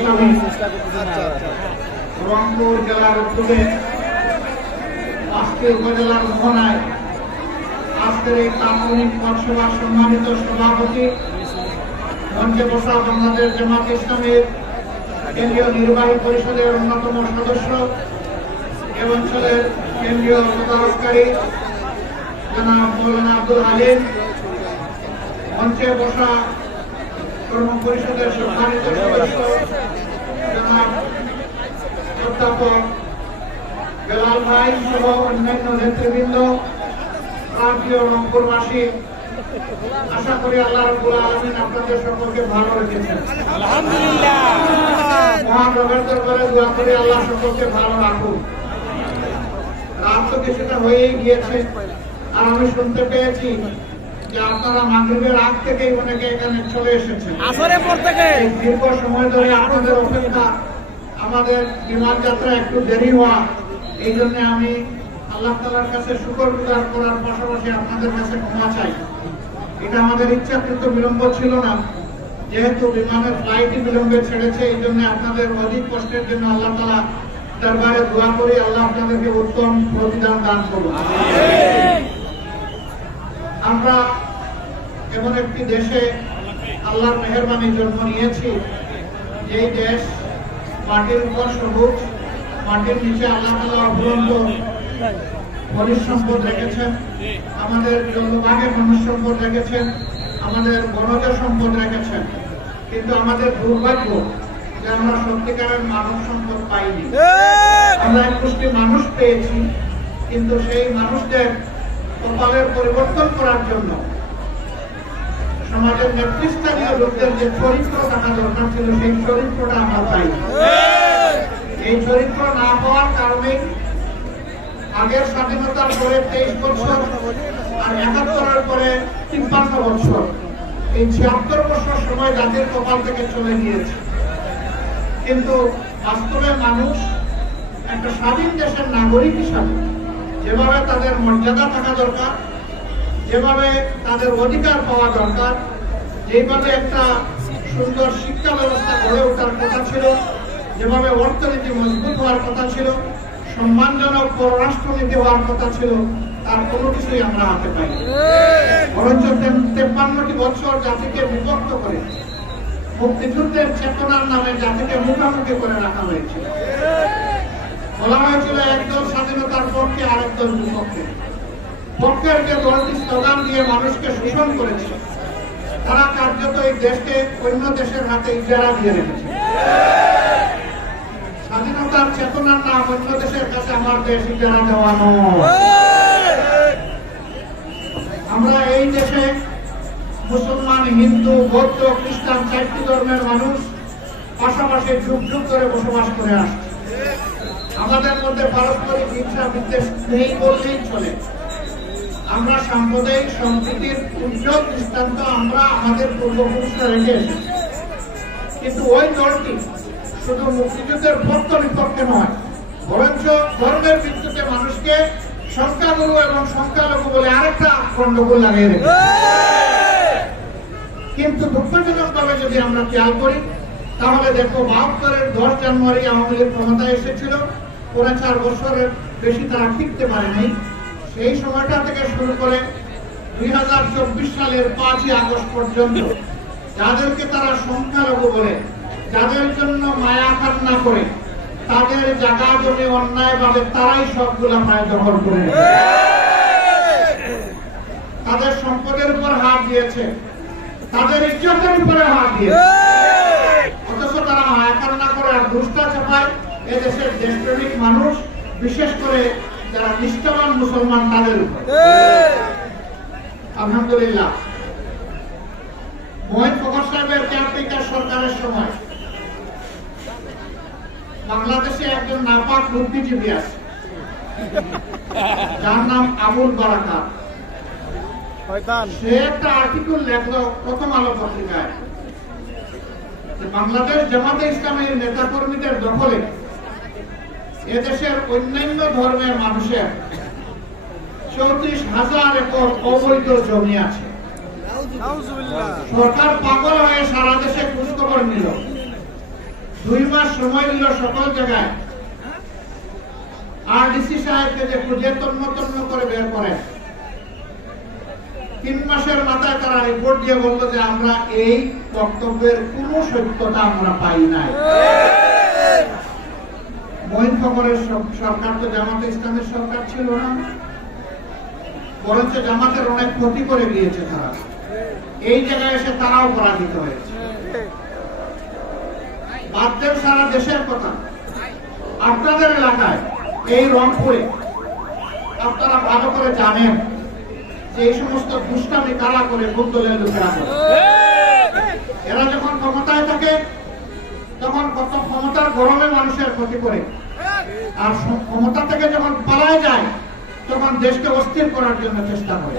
ইসলামী রংপুর জেলার উদ্যোগে আজকে উপজেলার মোহনায় আজকের এই তাৎক্ষণিক পথসভার সম্মানিত সভাপতি, মঞ্চে বসা বাংলাদেশ জামাত ইসলামীর কেন্দ্রীয় নির্বাহী পরিষদের অন্যতম সদস্য এ অঞ্চলের কেন্দ্রীয় তদারককারী জনাব মৌলানা আব্দুল হালিম, মঞ্চে বসা কর্ম পরিষদের সম্মানিত সদস্য জনাব অধ্যাপক বেলাল ভাই সহ অন্যান্য নেতৃবৃন্দ, প্রান্তীয় রংপুরবাসী, আশা করি আল্লাহ রাব্বুল আলামিন আপনাদের সকলকে ভালো রেখেছেন। আলহামদুলিল্লাহ। মহান রবের দরবারে দোয়া করি আল্লাহ সকলকে ভালো রাখুন। রাত তো কিছুটা হয়েই গিয়েছে, আর আমি শুনতে পেয়েছি যে আপনারা মাগরিবের আগ থেকেই অনেকে এখানে চলে এসেছেন। আসরের পর থেকে দীর্ঘ সময় ধরে আপনাদের অপেক্ষা, আমাদের বিমান যাত্রা একটু দেরি হওয়া, এই জন্য আমি আল্লাহ তাআলার কাছে শুকরগুজার করার পাশাপাশি আপনাদের কাছে ক্ষমা চাই। এটা আমাদের ইচ্ছাকৃত বিলম্ব ছিল না, যেহেতু বিমানের ফ্লাইটই বিলম্বে ছেড়েছে, এই জন্য আপনাদের অধিক কষ্টের জন্য আল্লাহ তাআলা দরবারে দোয়া করি আল্লাহ আপনাদেরকে উত্তম প্রতিদান দান করুন। আমরা এমন একটি দেশে আল্লাহর মেহেরবানি জন্ম নিয়েছি, যেই দেশ মাটির উপর সবুজ, মাটির নিচে আল্লাহ তাআলা অফুরন্ত খনিজ সম্পদ রেখেছেন, আমাদের জলভাগে খনিজ সম্পদ রেখেছেন, আমাদের বনজ সম্পদ রেখেছেন, কিন্তু আমাদের দুর্ভাগ্য যে আমরা সত্যিকারের মানব সম্পদ পাইনি। আমরা এক গোষ্ঠী মানুষ পেয়েছি, কিন্তু সেই মানুষদের কপালের পরিবর্তন করার জন্য সমাজের নেতৃস্থানীয় লোকদের যে চরিত্র থাকা দরকার ছিল, সেই চরিত্রটা আমরা পাইনি। এই চরিত্র না পাওয়ার কারণে আগের স্বাধীনতার পরে 23 বছর আর 71-এর পরে 53 বছর, এই 76 বছর সময় জাতির কপাল থেকে চলে গিয়েছে। কিন্তু বাস্তবে মানুষ একটা স্বাধীন দেশের নাগরিক হিসাবে যেভাবে তাদের মর্যাদা থাকা দরকার, যেভাবে তাদের অধিকার পাওয়া দরকার, যেভাবে একটা সুন্দর শিক্ষা ব্যবস্থা গড়ে ওঠার কথা ছিল, যেভাবে অর্থনীতি মজবুত হওয়ার কথা ছিল, সম্মানজনক পররাষ্ট্রনীতি হওয়ার কথা ছিল, তার কোনো কিছুই আমরা হাতে পাই। বরঞ্চ 53টি বছর জাতিকে বিভক্ত করে মুক্তিযুদ্ধের চেতনার নামে জাতিকে মুখোমুখি করে রাখা হয়েছিল। বলা হয়েছিল একদল স্বাধীনতার পক্ষে, আরেকদল বিপক্ষে। পক্ষের যে দলটি স্লোগান দিয়ে মানুষকে শোষণ করেছে, তারা কার্যত এই দেশকে অন্য দেশের হাতে ইজারা দিয়ে রেখেছে। স্বাধীনতার চেতনার নাম অন্য দেশের কাছে আমার দেশ ইজারা দেওয়া নয়। আমরা এই দেশে মুসলমান, হিন্দু, বৌদ্ধ, খ্রিস্টান 4টি ধর্মের মানুষ পাশাপাশি যুগ যুগ ধরে বসবাস করে আসছে। আমাদের মধ্যে পারস্পরিক হিংসা বিদ্বেষ নেই বললেই চলে। আমরা সাম্প্রদায়িক সম্প্রীতির উজ্জ্বল দৃষ্টান্ত আমরা আমাদের পূর্বপুরুষরা রেখে এসেছি। কিন্তু ওই দলটি শুধু মুক্তিযুদ্ধের পক্ষ বিপক্ষে নয়, বরঞ্চ ধর্মের ভিত্তিতে মানুষকে সংখ্যাগুরু এবং সংখ্যালঘু বলে আরেকটা গন্ডগোল লাগিয়ে রেখেছে। কিন্তু দুঃখজনক ভাবে যদি আমরা খেয়াল করি, তাহলে দেখো 72-এর 10 জানুয়ারি আওয়ামী লীগ ক্ষমতায় এসেছিল, 4 বছরের বেশি তারা টিকতে পারেনি। সেই সময়টা থেকে শুরু করে 2024 সালের 5ই আগস্ট পর্যন্ত যাদেরকে তারা সংখ্যালঘু বলে, যাদের জন্য মায়া কান্না করে, তাদের জায়গা জমি অন্যায়ভাবে তারাই সবগুলা পায় দখল করে, তাদের সম্পদের উপর হাত দিয়েছে, তাদের ইজ্জতের উপরে হাত দিয়েছে। অথচ তারা মায়া কান্না করে আর দুষ্টা চাপায় এদেশের দেশপ্রেমিক মানুষ, বিশেষ করে যারা নিষ্ঠাবান মুসলমান, তাদের উপর। আলহামদুলিল্লাহ, মহিন ফখর সাহেবের কেয়ারটেকার সরকারের সময় বাংলাদেশে একজন নাপাক বুদ্ধিজীবী আছে, যার নাম আবুল বারাকাত। সে একটা আর্টিকেল লেখলো প্রথম আলো পত্রিকায়, বাংলাদেশ জামাতে ইসলামের নেতাকর্মীদের দখলে এদেশের অন্যান্য ধর্মের মানুষের 34,000 একর অবৈধ জমি আছে। সরকার পাগল হয়ে সারা দেশে খোঁজখবর নিল, 2 মাস সময় দিল সকল জায়গায়, আর ডিসি সাহেবকে যে খুঁজে তন্ন করে বের করে 3 মাসের মাথায় তারা রিপোর্ট দিয়ে বলতো যে আমরা এই বক্তব্যের কোনো সত্যতা আমরা পাই নাই। মঈন খবরের সরকার তো জামাতে ইসলামের সরকার ছিল না, বরঞ্চ জামাতের অনেক ক্ষতি করে গিয়েছে তারা। এই জায়গায় এসে তারাও পরাজিত হয়েছে। বাদ দেন সারা দেশের কথা, আপনাদের এলাকায় এই রংপুরে আপনারা ভালো করে জানেন যে এই সমস্ত দুষ্টামি কারা করে, ভোট দলের লোকেরা করে। এরা যখন ক্ষমতায় থাকে তখন কত ক্ষমতার গরমে মানুষের ক্ষতি করে, আর ক্ষমতা থেকে যখন পালায় যায় তখন দেশকে অস্থির করার জন্য চেষ্টা করে।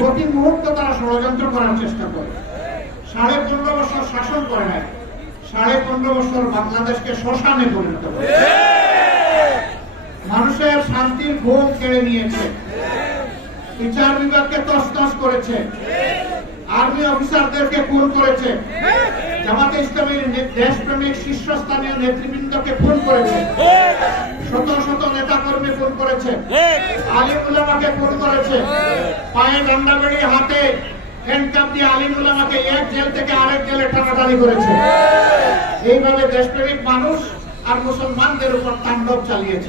প্রতি মুহূর্তে তারা ষড়যন্ত্র করার চেষ্টা করে। 15.5 বছর শাসন করে নাই, 15.5 বছর বাংলাদেশকে শ্মশানে পরিণত করে, মানুষের শান্তির ঘুম কেড়ে নিয়েছে, বিচার বিভাগকে তছনছ করেছে, আর্মি অফিসারদেরকে খুন করেছে, জামাতে ইসলামের দেশপ্রেমিক শীর্ষস্থানীয় নেতৃবৃন্দকে খুন করেছে, শত শত নেতা কর্মী খুন করেছে, আলিম উলামাকে খুন করেছে, পায়ে ডান্ডা বেড়ি হাতে হ্যান্ডকাপ দিয়ে আলিম উলামাকে এক জেল থেকে আরেক জেলে টানাটানি করেছে। এইভাবে দেশপ্রেমিক মানুষ আর মুসলমানদের উপর তাণ্ডব চালিয়েছে।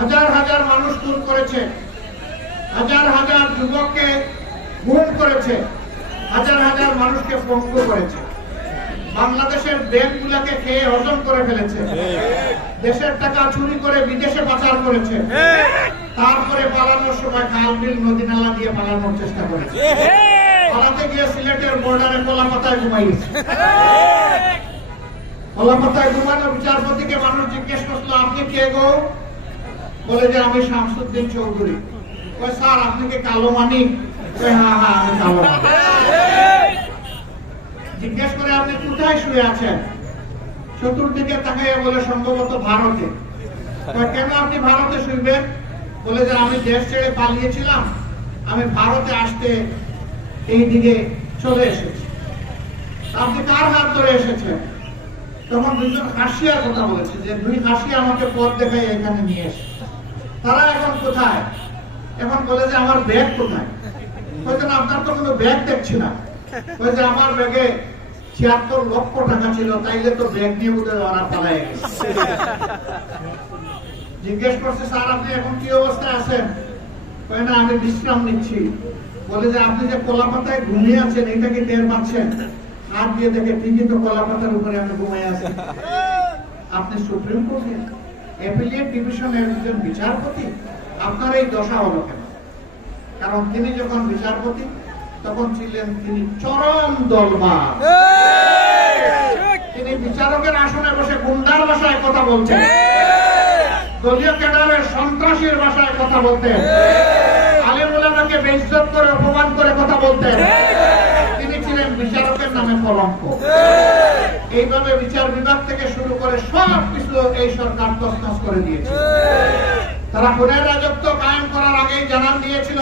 হাজার হাজার মানুষ খুন করেছে, হাজার হাজার যুবককে গুম করেছে, হাজার হাজার মানুষকে পঙ্গু করেছে, বাংলাদেশের ব্যাংকগুলোকে খেয়ে হজম করে ফেলেছে, দেশের টাকা চুরি করে বিদেশে পাচার করেছে, তারপরে পালানোর সময় খাল বিল নদী নালা দিয়ে পালানোর চেষ্টা করেছে। পালাতে গিয়ে সিলেটের বর্ডারে কলাপাতায় ঘুমাইয়েছে। কলাপাতায় ঘুমানো বিচারপতিকে মানুষ জিজ্ঞেস করলো, আপনি কে গো? বলে যে আমি শামসুদ্দিন চৌধুরী। স্যার আপনি কি কালো মানিক? হ্যাঁ হ্যাঁ আমি কালো মানিক। জিজ্ঞেস করে আপনি কোথায় শুয়ে আছেন? চতুর্দিকে তাকাইয়া বলে সম্ভবত ভারতে। কেন আপনি ভারতে শুইবেন? বলে যে আমি দেশ ছেড়ে পালিয়েছিলাম, আমি ভারতে আসতে এই দিকে চলে এসেছি। আপনি কার হাত ধরে এসেছেন? তখন দুজন হাসিয়ার কথা বলেছে যে 2 হাসিয়া আমাকে পথ দেখাই এখানে নিয়ে এসে। তারা এখন কোথায়? এখন বলে যে আমার ব্যাগ কোথায়? বলছেন আপনার তো কোনো ব্যাগ দেখছি না। বলছে আমার ব্যাগে 76 লক্ষ টাকা ছিল, তাইলে তো ব্যাগ নিয়ে উঠে ওরা পালায় গেছে। জিজ্ঞেস করছে স্যার আপনি এখন কি অবস্থায় আছেন? কয় না আমি বিশ্রাম নিচ্ছি। বলে যে আপনি যে কলাপাতায় ঘুমিয়ে আছেন এটা কি টের পাচ্ছেন? হাত দিয়ে দেখে ঠিকই তো কলাপাতার উপরে আমি ঘুমিয়ে আছি। আপনি সুপ্রিম কোর্টে অ্যাপিলিয়েট ডিভিশনের একজন বিচারপতি, আপনার এই দশা হলো কেন? কারণ তিনি যখন বিচারপতি তখন ছিলেন তিনি চরম দলবাজ। তিনি বিচারকের আসনে বসে গুন্ডার ভাষায় কথা বলছেন, দলীয় ক্যাডারের সন্ত্রাসীর ভাষায় কথা বলতেন, আলেম ওলামাকে বেইজ্জত করে অপমান করে কথা বলতেন। তিনি ছিলেন বিচারকের নামে কলঙ্ক। এইভাবে বিচার বিভাগ থেকে শুরু করে সব কিছু এই সরকার তছনছ করে দিয়েছে। তারা খুনের রাজত্ব কায়েম করার আগেই জানান দিয়েছিল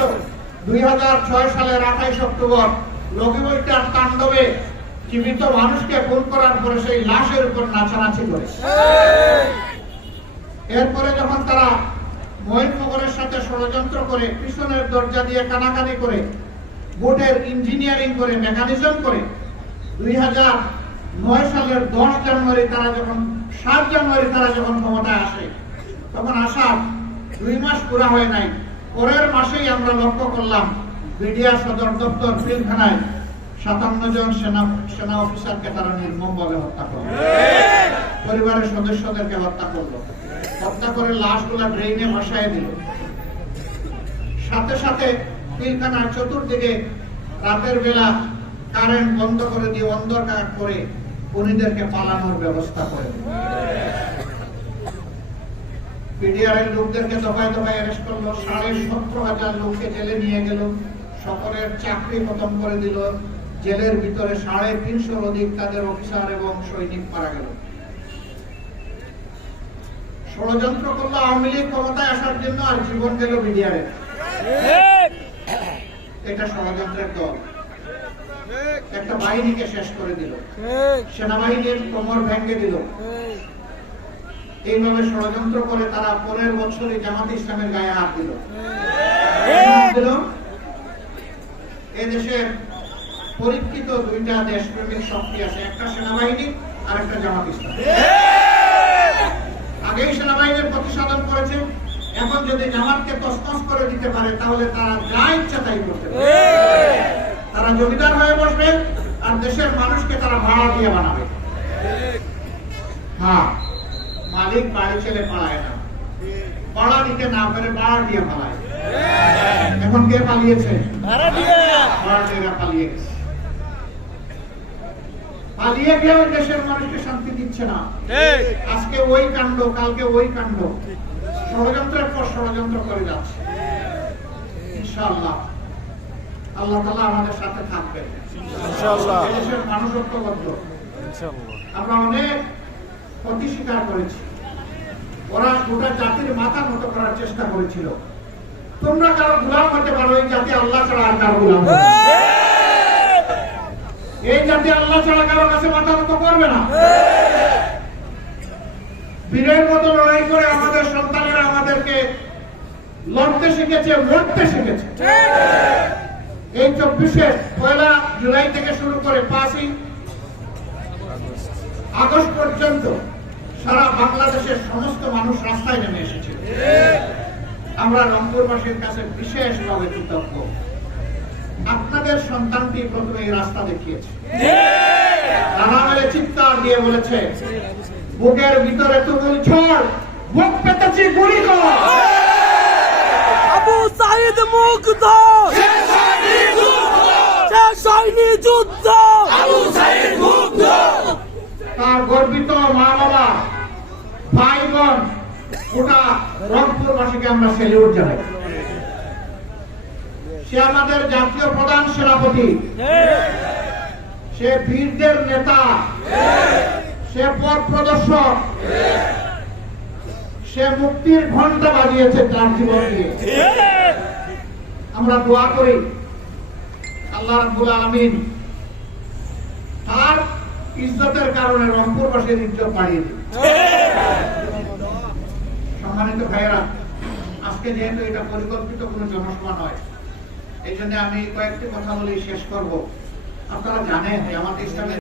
2006 সালের 28 অক্টোবর লগিবইটার তাণ্ডবে জীবিত মানুষকে খুন করার পরে সেই লাশের উপর নাচানাচি করে। এরপরে যখন তারা মঈন খবরের সাথে ষড়যন্ত্র করে পিছনের দরজা দিয়ে কানাকানি করে ভোটের ইঞ্জিনিয়ারিং করে মেকানিজম করে 2009 সালের 10 জানুয়ারি তারা যখন 7 জানুয়ারি তারা যখন ক্ষমতায় আসে, তখন আসার 2 মাস পুরা হয় নাই, পরের মাসেই আমরা লক্ষ্য করলাম বিডিআর সদর দপ্তর পিলখানায় 57 জন সেনা অফিসারকে তারা নির্মমভাবে হত্যা করলো, পরিবারের সদস্যদেরকে হত্যা করলো, হত্যা করে লাশগুলা ড্রেনে ভাসায় দিল। সাথে সাথে পিলখানার চতুর্দিকে রাতের বেলা কারেন্ট বন্ধ করে দিয়ে অন্ধকার করে খুনিদেরকে পালানোর ব্যবস্থা করে। পিডিআরের লোকদেরকে দফায় দফায় অ্যারেস্ট করলো, 17,500 লোককে জেলে নিয়ে গেল, সকলের চাকরি খতম করে দিল। জেলের ভিতরে 350 অধিক তাদের অফিসার এবং সৈনিক মারা গেল। ষড়যন্ত্র করলো আওয়ামী লীগ ক্ষমতায় আসার জন্য, আর জীবন গেল বিডিআরের। এটা ষড়যন্ত্রের দল। একটা বাহিনীকে শেষ করে দিল, সেনাবাহিনীর কোমর ভেঙে দিল। এইভাবে ষড়যন্ত্র করে তারা পরের বছরই জামাতে ইসলামের গায়ে হাত দিল। এই দেশের পরীক্ষিত দুইটা দেশপ্রেমিক শক্তি আছে, একটা সেনাবাহিনী আর একটা জামাত ইসলাম। আগেই সেনাবাহিনীর প্রতিসাধন করেছে, এখন যদি জামাতকে তছনছ করে দিতে পারে তাহলে তারা যা ইচ্ছা তাই করতে পারে। তারা জমিদার হয়ে বসবে আর দেশের মানুষকে তারা ভাড়া দিয়ে বানাবে। হ্যাঁ, মালিক বাড়ি ছেলে পালায় না, ভাড়া দিতে না পারে ভাড়া দিয়ে পালায়। এখন কে পালিয়েছে? ভাড়াটিয়ারা পালিয়ে গেছে। পালিয়ে গিয়েও দেশের মানুষকে শান্তি দিচ্ছে না। আজকে ওই কাণ্ড, কালকে ওই কাণ্ড, ষড়যন্ত্রের পর ষড়যন্ত্র করে যাচ্ছে। ইনশাআল্লাহ আল্লাহ তাআলা আমাদের সাথে থাকবেন ইনশাআল্লাহ। দেশের মানুষ ঐক্যবদ্ধ। আমরা অনেক ক্ষতি স্বীকার করেছি। ওরা গোটা জাতির মাথা নত করার চেষ্টা করেছিল। তোমরা কারো গোলাম হতে পারো, এই জাতি আল্লাহ ছাড়া আর কারো গোলাম হবে না। এই জাতি আল্লাহ ছাড়া কারো কাছে মাথা নত করবে না। বীরের মতো লড়াই করে আমাদের সন্তানেরা আমাদেরকে লড়তে শিখেছে, মরতে শিখেছে। এই 24 পয়লা জুলাই থেকে শুরু করে 5ই আগস্ট পর্যন্ত সারা বাংলাদেশের সমস্ত মানুষ রাস্তায় নেমে এসেছিল। আমরা রংপুরবাসীর কাছে বিশেষভাবে কৃতজ্ঞ। আপনাদের সন্তানটি প্রথমে এই রাস্তা দেখিয়েছে, নানা মেলে চিৎকার দিয়ে বলেছে, বুকের ভিতরে তুমুল ঝড়, বুক পেতেছি গুলি কর। আবু সাঈদ মুগ্ধ, শেষ হয়নি যুদ্ধ। আবু সাঈদ মুগ্ধ। তার গর্বিত মা বাবা, ভাই বোন, গোটা রংপুরবাসীকে আমরা স্যালিউট জানাই। সে আমাদের জাতীয় প্রধান সেনাপতি, সে বীরদের নেতা, সে পথ প্রদর্শক, সে মুক্তির ঘন্টা বাজিয়েছে তার জীবন দিয়ে। আমরা দোয়া করি আল্লাহ রাব্বুল আলামিন তার ইজ্জতের কারণে রংপুরবাসীর ইজ্জত বাড়িয়ে দিন। সম্মানিত ভাইয়েরা, আজকে যেহেতু এটা পরিকল্পিত কোনো জনসভা নয়, এই জন্য আমি কয়েকটি কথা বলে শেষ করব। আপনারা জানেন জামাত ইসলামের